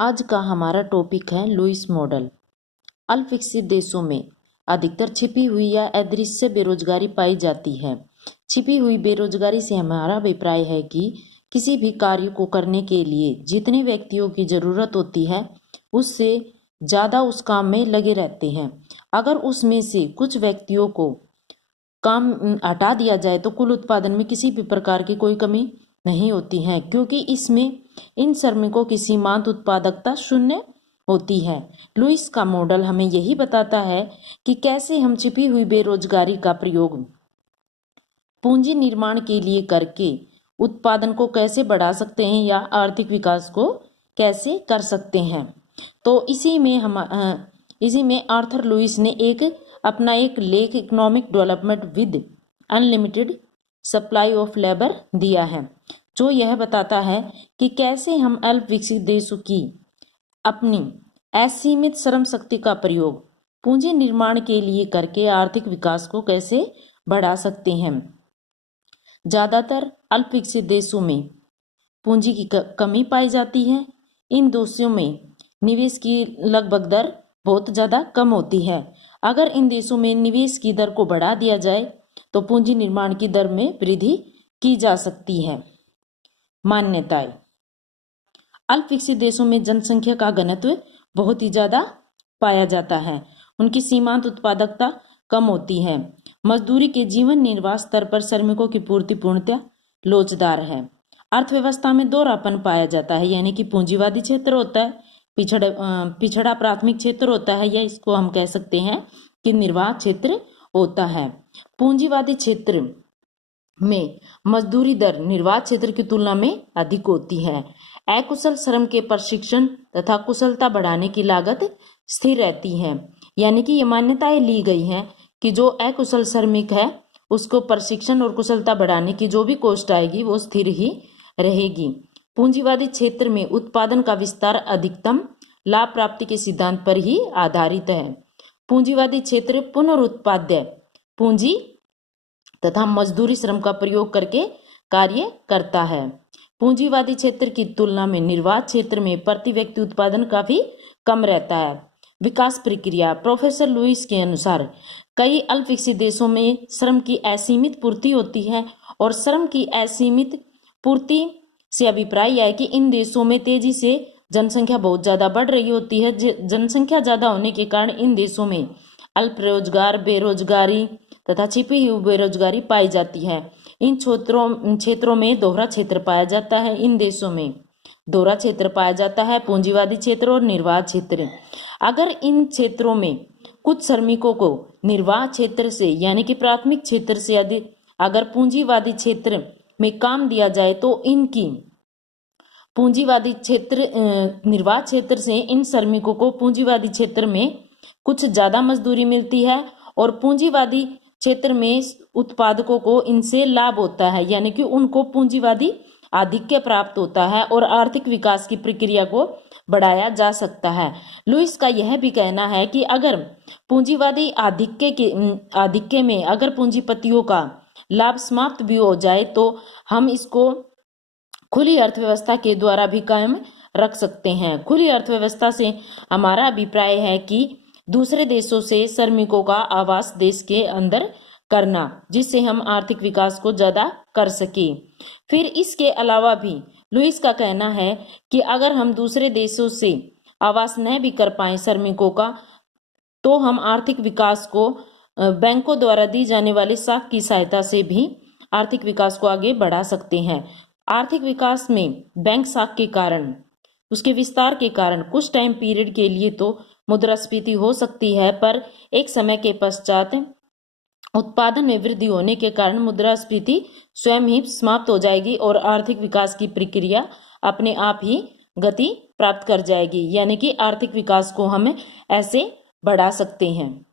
आज का हमारा टॉपिक है लुईस मॉडल। अल्पविकसित देशों में अधिकतर छिपी हुई या अदृश्य बेरोजगारी पाई जाती है। छिपी हुई बेरोजगारी से हमारा अभिप्राय है कि किसी भी कार्य को करने के लिए जितने व्यक्तियों की जरूरत होती है उससे ज़्यादा उस काम में लगे रहते हैं। अगर उसमें से कुछ व्यक्तियों को काम हटा दिया जाए तो कुल उत्पादन में किसी भी प्रकार की कोई कमी नहीं होती है, क्योंकि इसमें इन श्रमिकों की सीमांत उत्पादकता शून्य होती है। लुईस का मॉडल हमें यही बताता है कि कैसे हम छिपी हुई बेरोजगारी का प्रयोग पूंजी निर्माण के लिए करके उत्पादन को कैसे बढ़ा सकते हैं या आर्थिक विकास को कैसे कर सकते हैं। तो इसी में आर्थर लुईस ने अपना एक लेख economic development with unlimited supply of labour दिया है, जो यह बताता है कि कैसे हम अल्प विकसित देशों की अपनी असीमित श्रम शक्ति का प्रयोग पूंजी निर्माण के लिए करके आर्थिक विकास को कैसे बढ़ा सकते हैं। ज्यादातर अल्प विकसित देशों में पूंजी की कमी पाई जाती है। इन देशों में निवेश की लगभग दर बहुत ज़्यादा कम होती है। अगर इन देशों में निवेश की दर को बढ़ा दिया जाए तो पूंजी निर्माण की दर में वृद्धि की जा सकती है। मान्यताएं। अल्प विकसित देशों में जनसंख्या का घनत्व बहुत ही ज़्यादा पाया जाता है। उनकी सीमांत उत्पादकता कम होती है। मजदूरी के जीवन निर्वाह स्तर पर श्रमिकों की पूर्ति पूर्णतः लोचदार है। अर्थव्यवस्था में दोहरापन पाया जाता है, यानी कि पूंजीवादी क्षेत्र होता है, पिछड़ा प्राथमिक क्षेत्र होता है, या इसको हम कह सकते हैं कि निर्वाह क्षेत्र होता है। पूंजीवादी क्षेत्र में मजदूरी दर निर्वाह क्षेत्र की तुलना में अधिक होती है। अकुशल श्रम के प्रशिक्षण तथा कुशलता बढ़ाने की लागत स्थिर रहती है, यानी कि ये मान्यताएं ली गई हैं कि जो अकुशल श्रमिक है उसको प्रशिक्षण और कुशलता बढ़ाने की जो भी कॉस्ट आएगी वो स्थिर ही रहेगी। पूंजीवादी क्षेत्र में उत्पादन का विस्तार अधिकतम लाभ प्राप्ति के सिद्धांत पर ही आधारित है। पूंजीवादी क्षेत्र पुनरुत्पाद्य पूंजी तथा मजदूरी श्रम का प्रयोग करके कार्य करता है। पूंजीवादी क्षेत्र की तुलना में निर्वाह क्षेत्र में प्रति व्यक्ति उत्पादन काफी कम रहता है। विकास प्रक्रिया। प्रोफेसर लुईस के अनुसार कई अल्प विकसित देशों में श्रम की असीमित पूर्ति होती है, और श्रम की असीमित पूर्ति से अभिप्राय यह है कि इन देशों में तेजी से जनसंख्या बहुत ज्यादा बढ़ रही होती है। जनसंख्या ज्यादा होने के कारण इन देशों में अल्प रोजगार, बेरोजगारी तथा छिपी हुई बेरोजगारी पाई जाती है। इन क्षेत्रों में दोहरा क्षेत्र पाया जाता है। इन देशों में दोहरा क्षेत्र पाया जाता है, पूंजीवादी क्षेत्र और निर्वाह क्षेत्र। अगर इन क्षेत्रों में कुछ श्रमिकों को निर्वाह क्षेत्र से यानी कि प्राथमिक क्षेत्र से अगर पूंजीवादी क्षेत्र में काम दिया जाए तो इनकी पूंजीवादी क्षेत्र निर्वाह क्षेत्र से इन श्रमिकों को पूंजीवादी क्षेत्र में कुछ ज्यादा मजदूरी मिलती है, और पूंजीवादी क्षेत्र में उत्पादकों को इनसे लाभ होता है, यानी कि उनको पूंजीवादी आधिक्य प्राप्त होता है और आर्थिक विकास की प्रक्रिया को बढ़ाया जा सकता है। लुईस का यह भी कहना है कि अगर पूंजीवादी आधिक्य में अगर पूंजीपतियों का लाभ समाप्त भी हो जाए तो हम इसको खुली अर्थव्यवस्था के द्वारा भी कायम रख सकते हैं। खुली अर्थव्यवस्था से हमारा अभिप्राय है कि दूसरे देशों से श्रमिकों का आवास देश के अंदर करना, जिससे हम आर्थिक विकास को ज्यादा कर सके। फिर इसके अलावा भी लुईस का कहना है कि अगर हम दूसरे देशों से आवास न भी कर पाए श्रमिकों का, तो हम आर्थिक विकास को बैंकों द्वारा दी जाने वाली साख की सहायता से भी आर्थिक विकास को आगे बढ़ा सकते हैं। आर्थिक विकास में बैंक साख के कारण, उसके विस्तार के कारण कुछ टाइम पीरियड के लिए तो मुद्रास्फीति हो सकती है, पर एक समय के पश्चात उत्पादन में वृद्धि होने के कारण मुद्रास्फीति स्वयं ही समाप्त हो जाएगी और आर्थिक विकास की प्रक्रिया अपने आप ही गति प्राप्त कर जाएगी, यानी कि आर्थिक विकास को हम ऐसे बढ़ा सकते हैं।